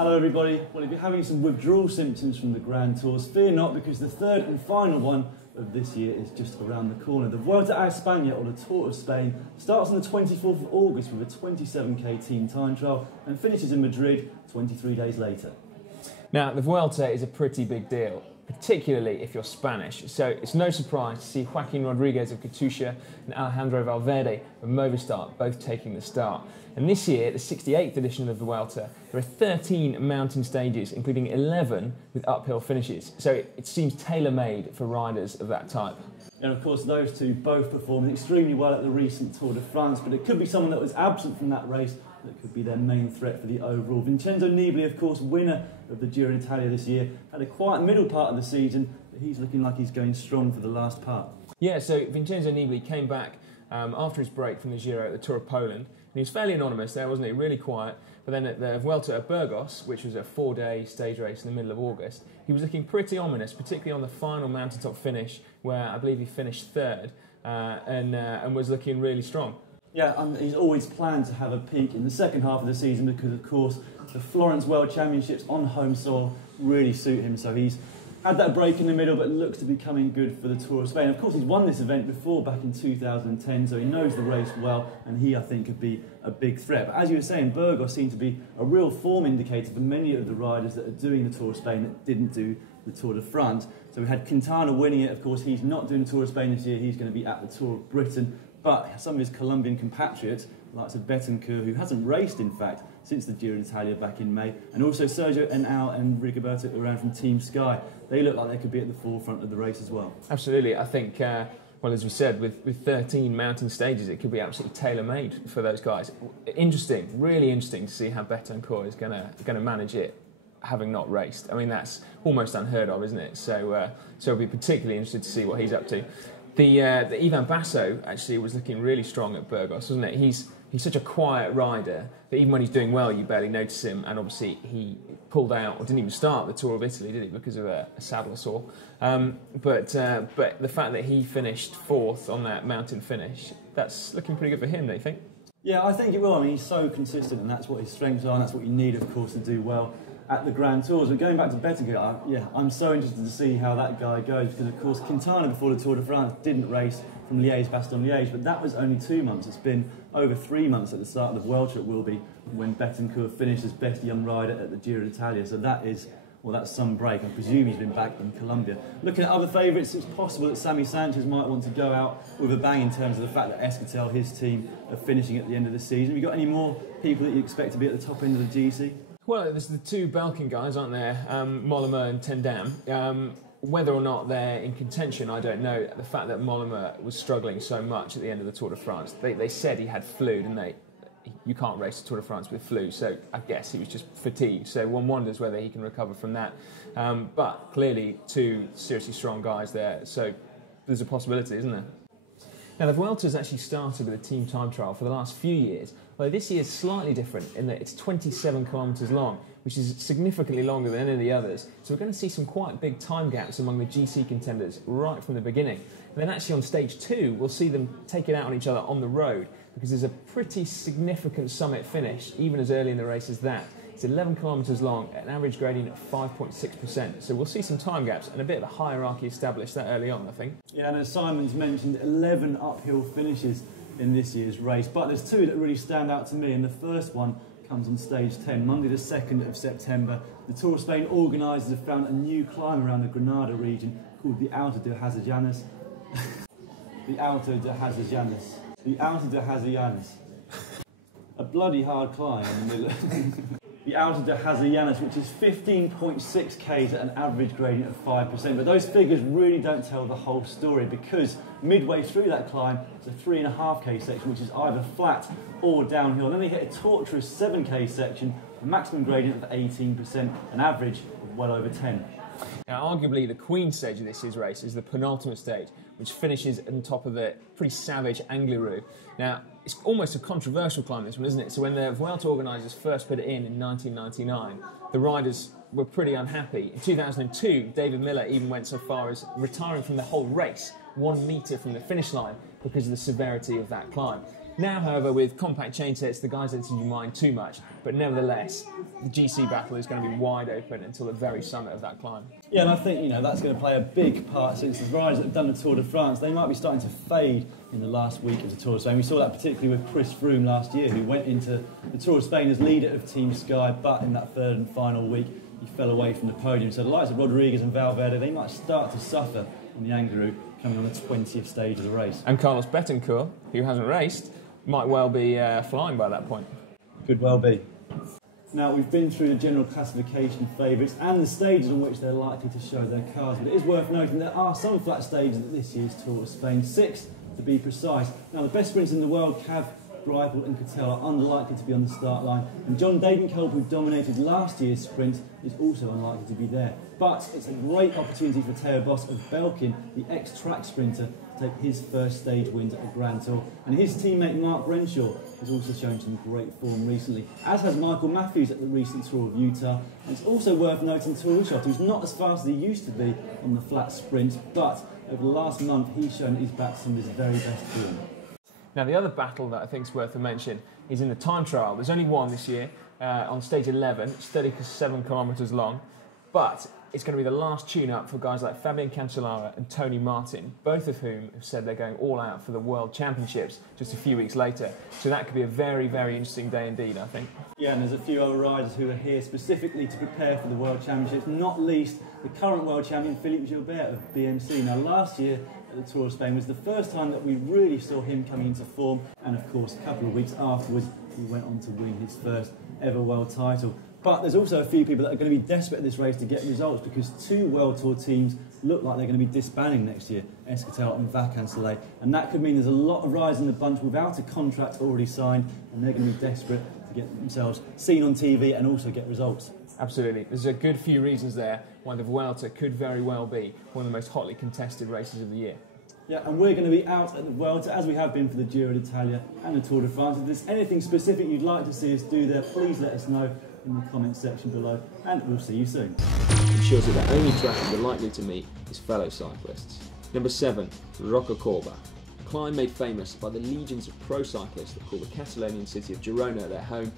Hello everybody. Well, if you're having some withdrawal symptoms from the Grand Tours, fear not, because the third and final one of this year is just around the corner. The Vuelta a España, or the Tour of Spain, starts on the 24th of August with a 27k team time trial and finishes in Madrid 23 days later. Now, the Vuelta is a pretty big deal, particularly if you're Spanish, so it's no surprise to see Joaquin Rodriguez of Katusha and Alejandro Valverde of Movistar both taking the start. And this year, the 68th edition of the Vuelta, there are 13 mountain stages, including 11 with uphill finishes, so it seems tailor-made for riders of that type. And of course, those two both performed extremely well at the recent Tour de France, but it could be someone that was absent from that race that could be their main threat for the overall. Vincenzo Nibali, of course, winner of the Giro d'Italia this year, had a quiet middle part of the season, but he's looking like he's going strong for the last part. Yeah, so Vincenzo Nibali came back after his break from the Giro at the Tour of Poland, and he was fairly anonymous there, wasn't he? Really quiet. But then at the Vuelta at Burgos, which was a 4-day stage race in the middle of August, he was looking pretty ominous, particularly on the final mountaintop finish, where I believe he finished third and was looking really strong. Yeah, he's always planned to have a peak in the second half of the season because, of course, the Florence World Championships on home soil really suit him. So he's had that break in the middle, but looks to be coming good for the Tour of Spain. Of course, he's won this event before, back in 2010, so he knows the race well, and he, I think, could be a big threat. But as you were saying, Burgos seemed to be a real form indicator for many of the riders that are doing the Tour of Spain that didn't do the Tour de France. So we had Quintana winning it. Of course, he's not doing the Tour of Spain this year. He's going to be at the Tour of Britain. But some of his Colombian compatriots, like Betancourt, who hasn't raced, in fact, since the Giro d'Italia back in May, and also Sergio Henao and Rigoberto Urán from Team Sky, they look like they could be at the forefront of the race as well. Absolutely. I think, well, as we said, with 13 mountain stages, it could be absolutely tailor-made for those guys. Interesting, really interesting to see how Betancourt is going to manage it, having not raced. I mean, that's almost unheard of, isn't it? So I'll be particularly interested to see what he's up to. The Ivan Basso actually was looking really strong at Burgos, wasn't it? He's such a quiet rider that even when he's doing well, you barely notice him. And obviously, he pulled out, or didn't even start the Tour of Italy, did he? Because of a saddle sore. But the fact that he finished fourth on that mountain finish, that's looking pretty good for him, don't you think? Yeah, I think it will. I mean, he's so consistent, and that's what his strengths are, and that's what you need, of course, to do well at the Grand Tours. But going back to Betancourt, I'm so interested to see how that guy goes, because of course Quintana before the Tour de France didn't race from Liège-Bastogne-Liège, but that was only 2 months. It's been over 3 months at the start of the Vuelta. It will be when Betancourt finished as best young rider at the Giro d'Italia. So that is, well, that's some break. I presume he's been back in Colombia. Looking at other favourites, it's possible that Sammy Sanchez might want to go out with a bang in terms of the fact that Esquetel, his team, are finishing at the end of the season. Have you got any more people that you expect to be at the top end of the GC? Well, there's the two Balkan guys, aren't there? Mollema and Tendam. Whether or not they're in contention, I don't know. The fact that Mollema was struggling so much at the end of the Tour de France, they said he had flu, didn't they? You can't race the Tour de France with flu, so I guess he was just fatigued. So one wonders whether he can recover from that. But clearly, two seriously strong guys there, so there's a possibility, isn't there? Now, the Vuelta's actually started with a team time trial for the last few years, although this year is slightly different in that it's 27 kilometres long, which is significantly longer than any of the others. So we're going to see some quite big time gaps among the GC contenders right from the beginning. And then actually on stage 2, we'll see them take it out on each other on the road, because there's a pretty significant summit finish, even as early in the race as that. It's 11 kilometres long, at an average gradient of 5.6%. So we'll see some time gaps and a bit of a hierarchy established that early on, I think. Yeah, and as Simon's mentioned, 11 uphill finishes in this year's race. But there's two that really stand out to me, and the first one comes on stage 10, Monday the 2nd of September. The Tour of Spain organisers have found a new climb around the Granada region called the Alto de Hazallanes. The Alto de Hazallanes. The Alto de Hazallanes. A bloody hard climb in the middle. The Alto de Hazallanes, which is 15.6 k's at an average gradient of 5%. But those figures really don't tell the whole story, because midway through that climb, it's a 3.5k section, which is either flat or downhill. And then they hit a torturous 7k section, a maximum gradient of 18%, an average of well over 10. Now, arguably the queen stage of this year's race is the penultimate stage, which finishes on top of the pretty savage Angliru. Now, it's almost a controversial climb, this one, isn't it? So when the Vuelta organisers first put it in 1999, the riders were pretty unhappy. In 2002, David Miller even went so far as retiring from the whole race 1 metre from the finish line because of the severity of that climb. Now, however, with compact chain sets, the guys don't seem to mind too much, but nevertheless, the GC battle is going to be wide open until the very summit of that climb. Yeah, and I think that's going to play a big part since the riders that have done the Tour de France, they might be starting to fade in the last week of the Tour of Spain. We saw that particularly with Chris Froome last year, who went into the Tour of Spain as leader of Team Sky, but in that third and final week, he fell away from the podium. So the likes of Rodriguez and Valverde, they might start to suffer on the Angliru coming on the 20th stage of the race. And Carlos Betancourt, who hasn't raced, might well be flying by that point. Could well be. Now, we've been through the general classification favourites and the stages on which they're likely to show their cars, but it is worth noting there are some flat stages at this year's Tour of Spain, 6 to be precise. Now, the best sprinters in the world, Cav, Greipel and Cattell, are unlikely to be on the start line, and John Degenkolb, who dominated last year's sprint, is also unlikely to be there. But it's a great opportunity for Theo Bos of Belkin, the ex-track sprinter, to take his first stage wins at the Grand Tour. And his teammate Mark Renshaw has also shown some great form recently, as has Michael Matthews at the recent Tour of Utah. And it's also worth noting Tourshot, who's not as fast as he used to be on the flat sprint, but over the last month he's shown that he's back to some of his very best form. Now, the other battle that I think is worth a mention is in the time trial. There's only one this year on stage 11. It's 37 kilometres long, but it's going to be the last tune-up for guys like Fabian Cancellara and Tony Martin, both of whom have said they're going all out for the World Championships just a few weeks later. So that could be a very, very interesting day indeed, I think. Yeah, and there's a few other riders who are here specifically to prepare for the World Championships, not least the current World Champion, Philippe Gilbert of BMC. Now, last year at the Tour of Spain was the first time that we really saw him coming into form, and of course, a couple of weeks afterwards, he went on to win his first ever world title. But there's also a few people that are going to be desperate at this race to get results, because 2 World Tour teams look like they're going to be disbanding next year, Escatel and Vacansoleil. And that could mean there's a lot of riders in the bunch without a contract already signed, and they're going to be desperate to get themselves seen on TV and also get results. Absolutely. There's a good few reasons there why the Vuelta could very well be one of the most hotly contested races of the year. Yeah, and we're going to be out at the Vuelta, as we have been for the Giro d'Italia and the Tour de France. If there's anything specific you'd like to see us do there, please let us know in the comments section below, and we'll see you soon. Ensures that the only track we're likely to meet is fellow cyclists. Number 7, Rocacorba. A climb made famous by the legions of pro cyclists that call the Catalonian city of Girona their home